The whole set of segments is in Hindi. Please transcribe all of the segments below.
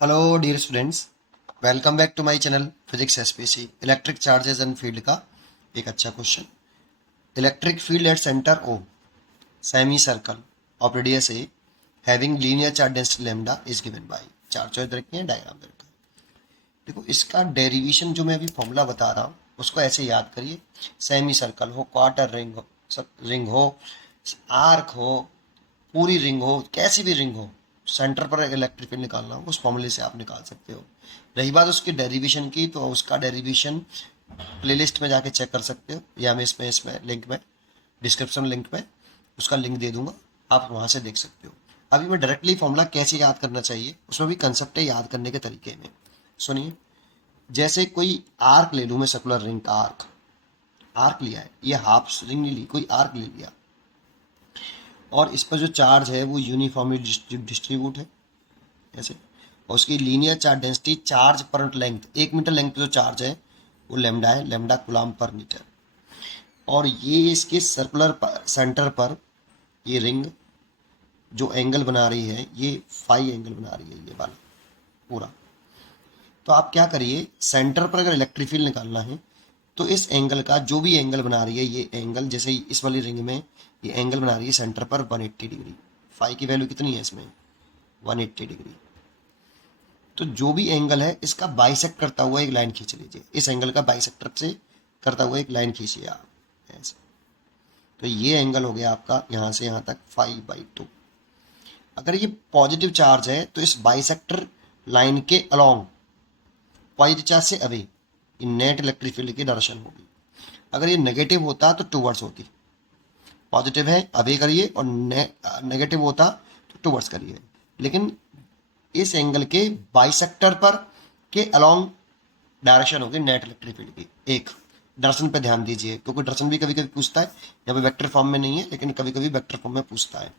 Hello dear students, welcome back to my channel physics SPC. Electric charges and field का एक अच्छा question. Electric field at centre O semi circle of radius a having linear charge density lambda is given by. चार चॉइस रखी है, डायग्राम दे रखा है। देखो इसका डेरिवेशन जो मैं अभी फॉर्मूला बता रहा हूँ उसको ऐसे याद करिए। सेमी सर्कल हो, क्वार्टर रिंग हो, आर्क हो, पूरी रिंग हो, कैसी भी रिंग हो, सेंटर पर इलेक्ट्रिक फील्ड निकालना हो उस फॉर्मूले से आप निकाल सकते हो। रही बात उसकी डेरिवेशन की, तो उसका डेरिवेशन प्लेलिस्ट में जाके चेक कर सकते हो, या मैं इसमें लिंक में डिस्क्रिप्शन लिंक में उसका लिंक दे दूंगा, आप वहाँ से देख सकते हो। अभी मैं डायरेक्टली फॉर्मूला कैसे याद करना चाहिए उसमें भी कंसेप्ट है याद करने के तरीके में। सुनिए, जैसे कोई आर्क ले लूँ मैं, सर्कुलर रिंग का आर्क आर्क लिया है, ये हाफ रिंग नहीं ली, कोई आर्क ले लिया, और इस पर जो चार्ज है वो यूनिफॉर्मली डिस्ट्रीब्यूट है ऐसे, और उसकी लीनियर चार्ज डेंसिटी चार्ज पर लेंथ, 1 मीटर लेंथ पे जो चार्ज है वो लेमडा है, लेमडा कूलम्ब पर मीटर। और ये इसके सर्कुलर सेंटर पर ये रिंग जो एंगल बना रही है, ये फाई एंगल बना रही है, ये वाला पूरा। तो आप क्या करिए, सेंटर पर अगर इलेक्ट्रिक फील्ड निकालना है तो इस एंगल का जो भी एंगल बना रही है, ये एंगल जैसे इस वाली रिंग में ये एंगल बना रही है सेंटर पर 180 डिग्री। फाई की वैल्यू कितनी है इसमें, 180 डिग्री। तो जो भी एंगल है इसका बाइसेक्ट करता हुआ एक लाइन खींच लीजिए, इस एंगल का बाइसेक्टर से करता हुआ एक लाइन खींचिए आप ऐसे। तो ये एंगल हो गया आपका यहाँ से यहाँ तक 5/2। अगर ये पॉजिटिव चार्ज है तो इस बाइसेक्टर लाइन के अलोंग, पॉजिटिव चार्ज से अवे, नेट इलेक्ट्रिक फील्ड की डायरेक्शन होगी। अगर ये नेगेटिव होता तो टूवर्ड्स होती। पॉजिटिव है अवे करिए, और नेगेटिव होता तो टूवर्ड्स करिए। लेकिन इस एंगल के बाइसेक्टर पर के अलोंग डायरेक्शन होगी नेट इलेक्ट्रिक फील्ड की। एक डायरेक्शन पे ध्यान दीजिए, क्योंकि डायरेक्शन भी कभी कभी पूछता है, यहाँ पे वेक्टर फॉर्म में नहीं है लेकिन कभी कभी वेक्टर फॉर्म में पूछता है।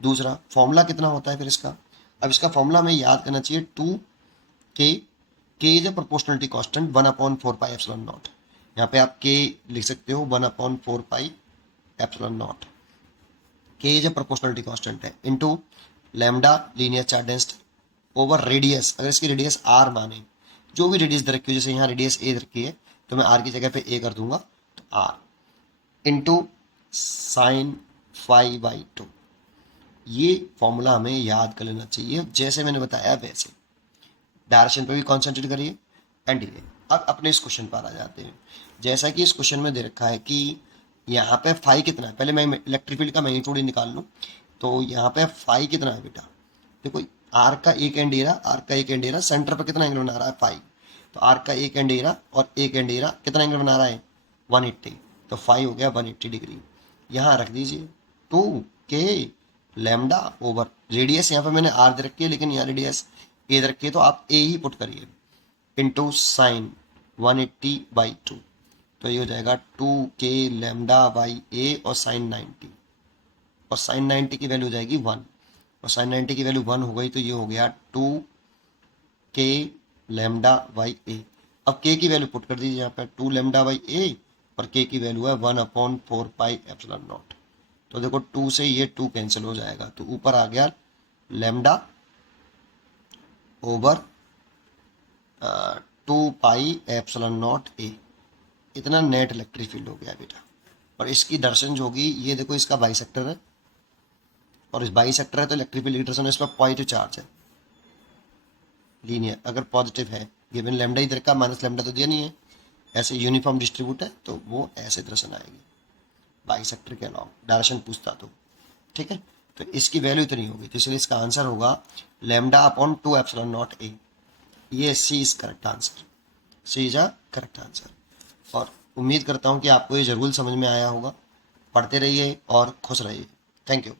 दूसरा फॉर्मूला कितना होता है फिर इसका, अब इसका फॉर्मूला हमें याद करना चाहिए 2k। Is a proportionality constant 1/4πε0। यहाँ पे आप k लिख सकते हो 1/4πε0। के इज अ प्रोपोर्शनलिटी कांस्टेंट है, into lambda linear charge density over radius. अगर इसकी रेडियस आर माने, जो भी रेडियस दे रखी हो, जैसे यहाँ रेडियस ए रखी है तो मैं आर की जगह पे ए कर दूंगा, तो आर इंटू साइन 5/2। ये फॉर्मूला हमें याद कर लेना चाहिए, जैसे मैंने बताया वैसे। डायरेक्शन पे भी कॉन्सेंट्रेट करिए एंड ये। अब अपने इस क्वेश्चन पर आ जाते हैं। जैसा कि इस क्वेश्चन में दे रखा है कि यहाँ पे फाई कितना है, पहले मैं इलेक्ट्रिक फील्ड का मैग्नीट्यूड निकाल लूँ। तो यहाँ पे फाई कितना है बेटा, देखो आर का एक एंड एरा, आर का एक एंड एरा सेंटर पर कितना एंगल बना रहा है, फाई। तो आर का एक एंड एरा और एक एंड एरा कितना एंगल बना रहा है, 180। तो फाई हो गया 180 डिग्री। यहाँ रख दीजिए 2k लैम्डा ओवर रेडियस, यहाँ पे मैंने आर दे रखी है लेकिन यहाँ रेडियस ए दे रखी है, तो आप ए ही पुट करिए, इंटू साइन 180/2। तो ये हो जाएगा 2k लैम्डा बाई ए और साइन 90, और साइन 90 की वैल्यू हो जाएगी 1, और साइन 90 की वैल्यू 1 हो गई, तो ये हो गया 2k लैम्डा बाई ए। अब k की वैल्यू पुट कर दीजिए यहाँ पर 2 लैम्डा बाई ए, और k की वैल्यू है 1/4πε0। तो देखो 2 से ये 2 कैंसिल हो जाएगा, तो ऊपर आ गया लैम्डा ओवर 2πε0 ए। इतना नेट इलेक्ट्रिक फील्ड हो गया बेटा। और इसकी डायरेक्शन जो होगी, ये देखो इसका बाइसेक्टर है, और इस बाइसेक्टर है तो इलेक्ट्रिक फील्ड की डायरेक्शन है, इस पर पॉजिटिव चार्ज है लीनियर, अगर पॉजिटिव है गिवन लैम्डा इधर का, माइनस लैम्डा तो दिया नहीं है, ऐसे यूनिफॉर्म डिस्ट्रीब्यूट है तो वो ऐसे डायरेक्शन आएगी बाइसेक्टर के अलावा, डायरेक्शन पूछता तो। ठीक है, तो इसकी वैल्यू इतनी होगी, तो इसलिए इसका आंसर होगा λ/2ε0 ए। ये C is correct answer, C is a correct answer. और उम्मीद करता हूँ कि आपको ये जरूर समझ में आया होगा। पढ़ते रहिए और खुश रहिए। Thank you.